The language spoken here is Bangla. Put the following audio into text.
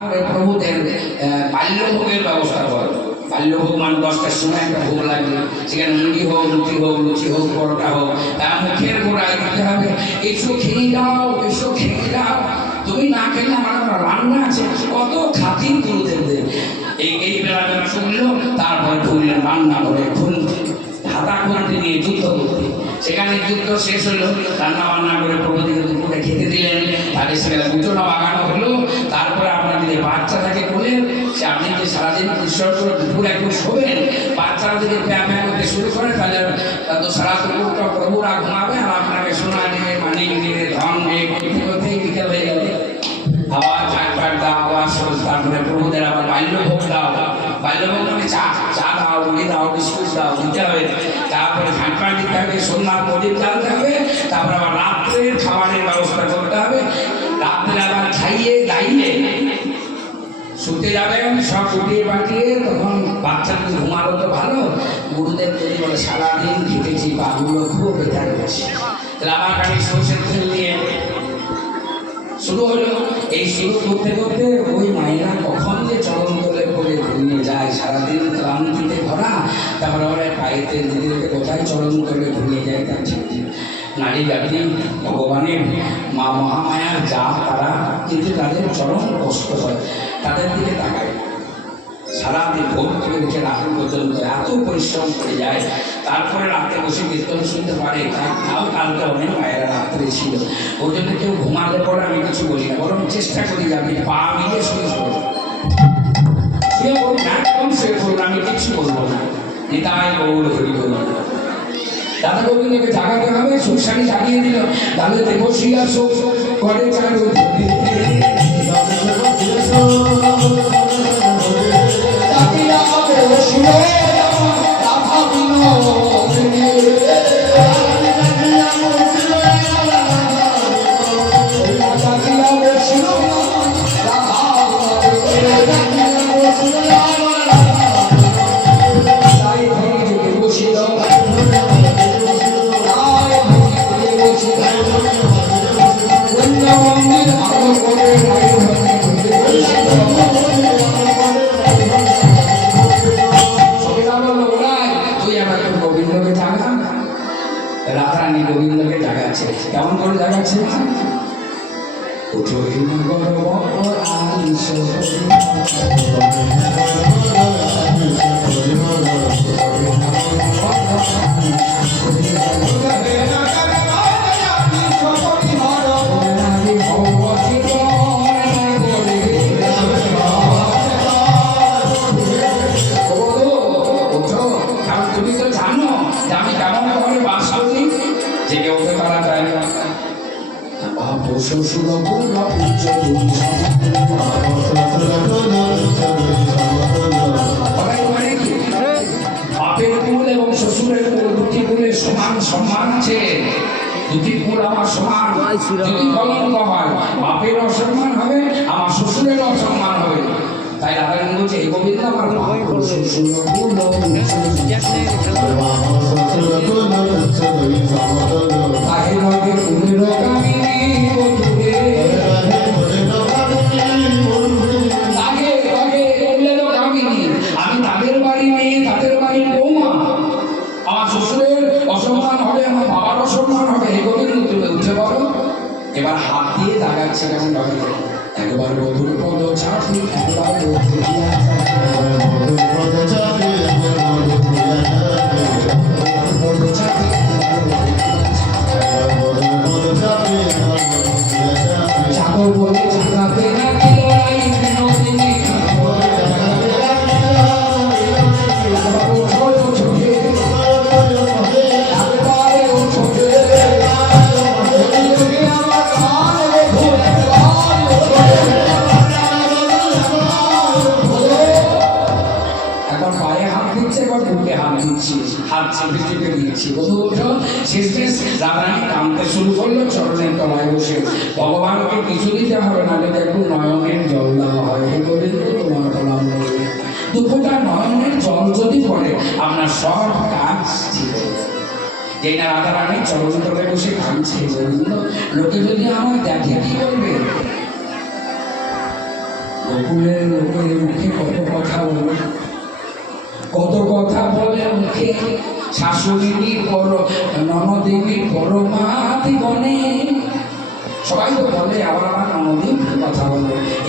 প্রভুদের বাল্যভোগের ব্যবস্থা করো। বাল্যভোগ মানে 10টার সময় একটা ভোগ লাগবে, সেখানে মুড়ি হোক, রুটি হোক, লুচি হোক, পরোটা হোক, তার মুখের গোড়ায় দিতে হবে, এসো খেয়ে যাও, এসো খেয়ে যাও। তুমি না খেলে আমার রান্না আছে। কত খাতির গুরুদেবদের। এই বেলাটা শুনলো, তারপরে ঢুকলেন রান্না করে, হাতা খুঁড়তে নিয়ে যুদ্ধ করতে। সেখানে যুদ্ধ শেষ হলো, রান্না বান্না করে প্রভুদিকে দুপুরে খেতে দিলেন, তাদের সেখানে দুটোনা বাগানো হলো। তারপরে আপনাদের বাচ্চা থাকে বলে সে আপনি যে সারাদিন ঈশ্বর করে দুপুরে একটু শোবেন, বাচ্চারা যদি প্যা প্যা করতে শুরু করে তাহলে তো সারা দুপুরটা প্রভুরা ঘুমাবে আর আপনাকে সোনা দিয়ে মানিক দিয়ে ধন দিয়ে করতে করতেই বিকেল হয়ে গেল। আবার ঝাঁটপাট দাও, আবার তারপরে প্রভুদের আবার বাল্যভোগ দাও। বাল্যভোগ মানে চা দাও, মুড়ি দাও, বিস্কুট দাও, দিতে হবে। তারপরে ঝাঁটপাট দিতে হবে, সোনার প্রদীপ জ্বালতে হবে। তারপরে আবার রাত্রের খাবারের ব্যবস্থা করতে হবে। রাত্রে আবার খাইয়ে দাইয়ে শুতে যাবেন, সব উঠিয়ে পাঠিয়ে। তখন বাচ্চাদের ঘুমালো তো ভালো। গুরুদেব যদি বলে সারাদিন খেটেছি, পাগুলো খুব বেকার হয়েছে, তাহলে আমার কাছে সরষের তেল নিয়ে শুরু হলো। এই শুরু করতে করতে ওই মায়েরা কখন যে চরণ তলে করে ঘুমিয়ে যায়, সারাদিন ক্লান্তিতে ভরা। তারপরে আমরা পায়ে তেল দিতে দিতে কোথায় চরণ তলে ঘুমিয়ে যায় তার ঠিক নেই। নারী জাতি ভগবানের মা মহামায়ার যা তারা, কিন্তু তাদের চরম কষ্ট হয়। তাদের দিকে তাকায়, সারাদিন ভোর থেকে উঠে রাত পর্যন্ত এত পরিশ্রম করে যায়। তারপরে রাতে বসে কীর্তন শুনতে পারে। তাও কালকে অনেক মায়েরা রাত্রে ছিল। ওর জন্য কেউ ঘুমালে পরে আমি কিছু বলি না, বরং চেষ্টা করি যে আপনি পা মিলিয়ে শুয়ে পড়ুন, শুয়ে পড়ুন, একদম শুয়ে পড়ুন, আমি কিছু বলবো না। নিতাই গৌর হরি বলুন। দাদা গোবিন্দকে জাগাতে হবে। সুখসারি জাগিয়ে দিল, তাহলে দেবশিয়া শোক করে চালু রাধারানী গোবিন্দকে জাগাচ্ছে। কেমন করে জাগাচ্ছে? তুমি তো জানো যে আমি কেমন করে বাস করি, জেগে উঠে পারা যায় না। বাপের কুল এবং শ্বশুরের কুল, দুটি কুলের সমান সম্মান আছে। দুটি কুল আমার সমান। যদি কলঙ্ক হয়, বাপের অসম্মান হবে, আমার শ্বশুরের অসম্মান হবে। তাই রাধারানী বলছে, এই গোবিন্দ আমার আমি তাদের বাড়ি মেয়ে, তাদের বাড়ির বৌমা। আমার শ্বশুরের অসম্মান হবে, আমার বাবার অসম্মান হবে। এই গোবিন্দ তুমি উঠে বলো। এবার হাত দিয়ে জাগাচ্ছে কেমন ভাবে, একবার বধুর পদ ছাড়ি, একবার চাকর বলে জাগাতে না রাধারানী কাঁদতে শুরু করলো চরণের তলায় বসে। ভগবানকে কিছু দিতে হবে না, যদি একটু নয়নের জল দেওয়া হয়। তোমার প্রণাম করবে, দুপুরটা নয়নের জল যদি পড়ে আপনার সব কাজ ঠিক হয়ে যাবে। যেই না রাধারানী চরণ তলায় বসে কাঁদছে, লোকে যদি আমার দেখে কি করবে? কুলের লোকের মুখে কত কথা বলে, কত কথা বলে মুখে। শাশুড়ির বড়, ননদেবীর বড় মা জীবনে, সবাই তো বলে আবার আমার ননদী কথা বলে।